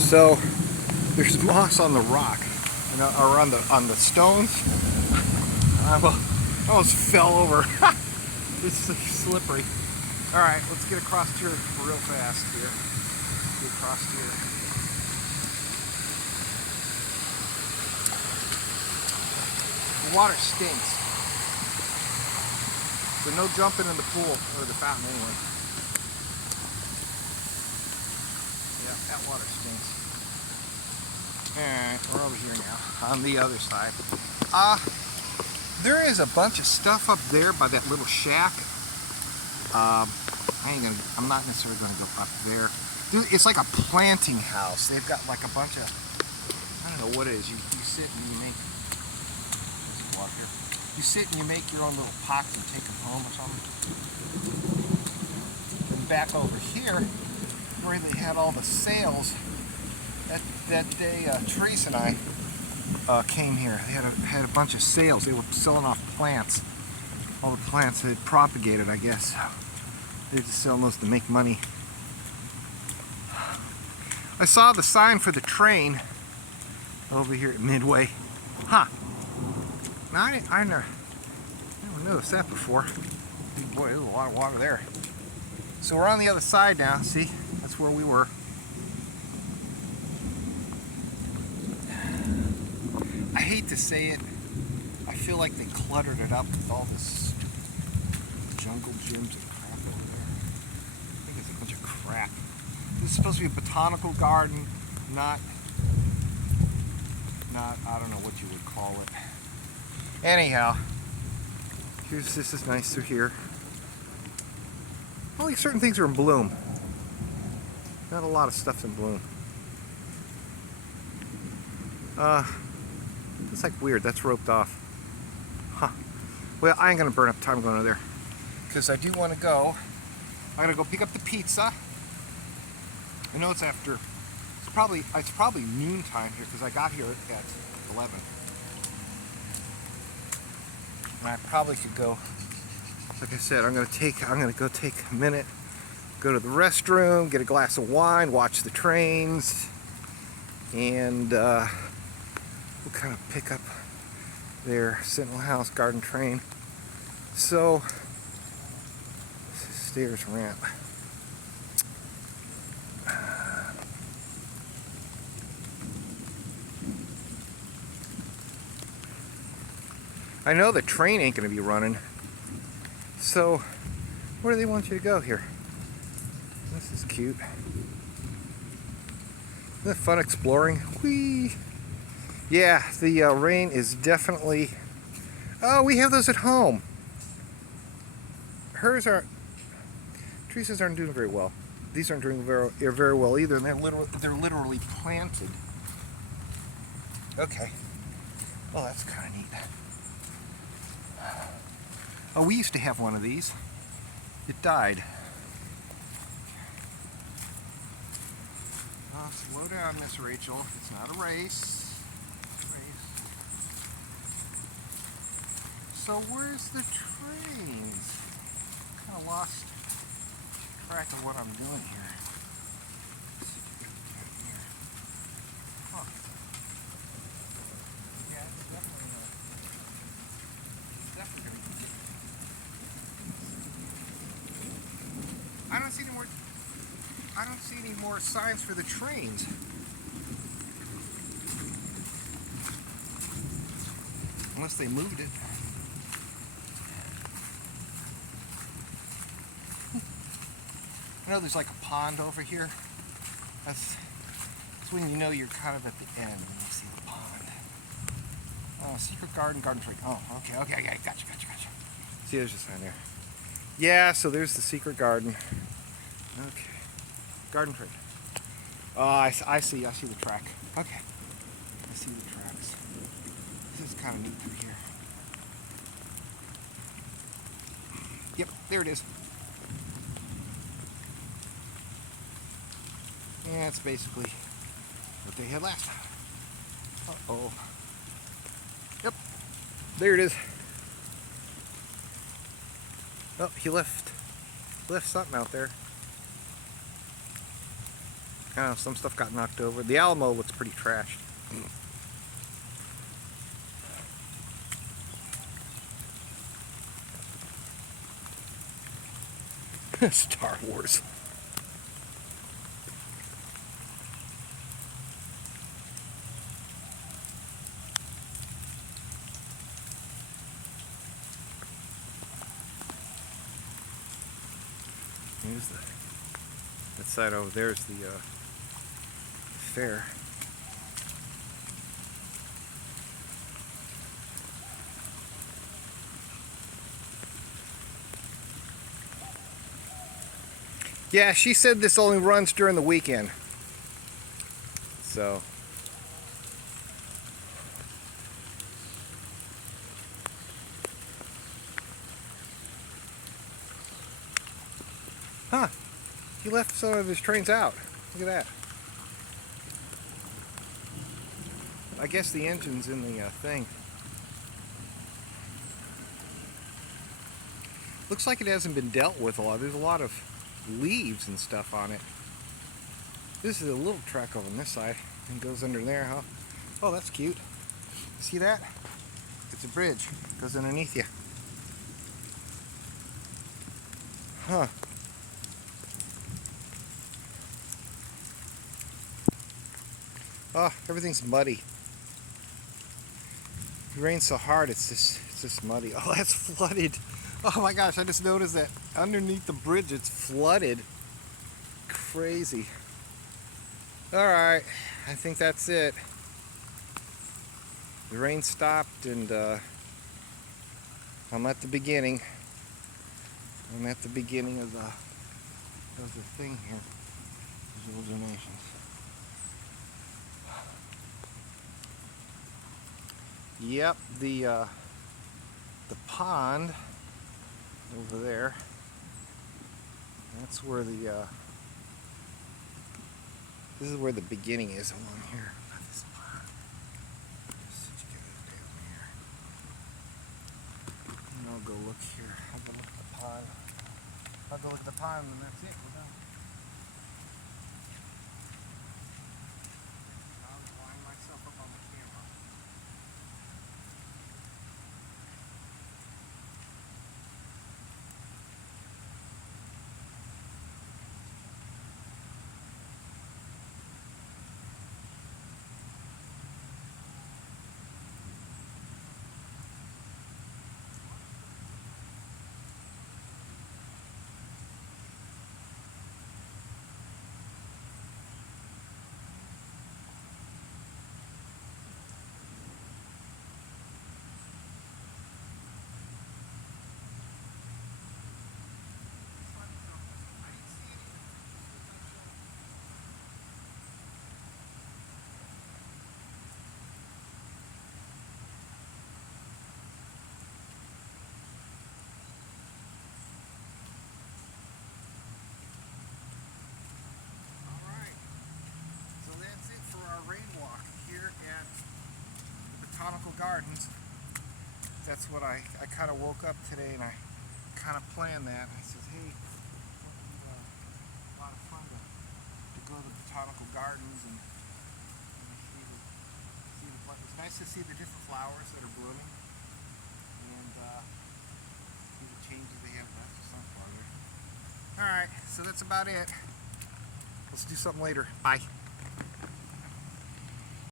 So there's moss on the rock, or on the stones. I almost fell over. It's slippery. All right, let's get across here real fast here. Get across here. The water stinks. So no jumping in the pool or the fountain anyway. Yeah, that water stinks. Alright, we're over here now, on the other side. There is a bunch of stuff up there by that little shack. I'm not necessarily gonna go up there. Dude, it's like a planting house. They've got like a bunch of, I don't know what it is. You sit and you make, let's walk here. You sit and you make your own little pots and take them home or something. And back over here, where they had all the sales, that day Trace and I came here. They had a bunch of sales. They were selling off plants. All the plants that had propagated, I guess. They're just selling those to make money. I saw the sign for the train over here at Midway. Huh. Now, I never noticed that before. Boy, there's a lot of water there. So we're on the other side now. See, that's where we were. I hate to say it. I feel like they cluttered it up with all this jungle gyms and crap over there. I think it's a bunch of crap. This is supposed to be a botanical garden, not I don't know what you would call it. Anyhow, this is nice through here. Only certain things are in bloom. Not a lot of stuff's in bloom. It's like weird. That's roped off. Huh. Well, I ain't gonna burn up time going over there because I do want to go. I'm gonna go pick up the pizza. I know it's after. It's probably noontime here because I got here at 11. And I probably could go. Like I said, I'm gonna go take a minute, go to the restroom, get a glass of wine, watch the trains, and we'll kind of pick up their Sentinel House garden train. So this is stairs ramp. I know the train ain't gonna be running. So where do they want you to go here? This is cute. Isn't it fun exploring? Whee! Yeah, the rain is definitely... Oh, we have those at home. Hers are... Teresa's aren't doing very well. These aren't doing very well either, and they're literally planted. Okay. Well, that's kind of neat. Oh, we used to have one of these. It died. Slow down, Miss Rachel. It's not a race. So where's the trains? Kind of lost track of what I'm doing here. Let's see if we can get it here. Huh. Yeah, it's definitely going to be. I don't see any more signs for the trains. Unless they moved it. I know there's like a pond over here. That's when you know you're kind of at the end when you see the pond. Oh, secret garden tree. Oh, okay, gotcha. See, there's a sign there. Yeah, so there's the secret garden. Okay. Garden tree. Oh, I see the track. Okay. I see the tracks. This is kind of neat through here. Yep, there it is. Yeah, it's basically what they had last time. Uh-oh. Yep, there it is. Oh, he left something out there. Some stuff got knocked over. The Alamo looks pretty trashed. Star Wars. Here's that side over there is the fair. Yeah, she said this only runs during the weekend. So. Huh. He left some of his trains out. Look at that. I guess the engine's in the thing. Looks like it hasn't been dealt with a lot. There's a lot of leaves and stuff on it. This is a little track over on this side. And goes under there, huh? Oh, that's cute. See that? It's a bridge. It goes underneath you. Huh. Oh, everything's muddy. It rains so hard, it's just muddy. Oh, that's flooded. Oh my gosh, I just noticed that underneath the bridge it's flooded. Crazy. Alright, I think that's it. The rain stopped and I'm at the beginning. I'm at the beginning of the thing here. Visual donations. Yep, the pond over there. That's where the this is where the beginning is along here. This pond. And I'll go look here. I'll go look at the pond. I'll go look at the pond and that's it. We're done. I'll line myself up on the camera. Rainwalk here at Botanical Gardens. That's what I kind of woke up today and I kind of planned that. I said, hey, it would be a lot of fun to go to the Botanical Gardens and see the it's nice to see the different flowers that are blooming and see the changes they have. That's the sunflower there. Alright, so that's about it. Let's do something later. Bye.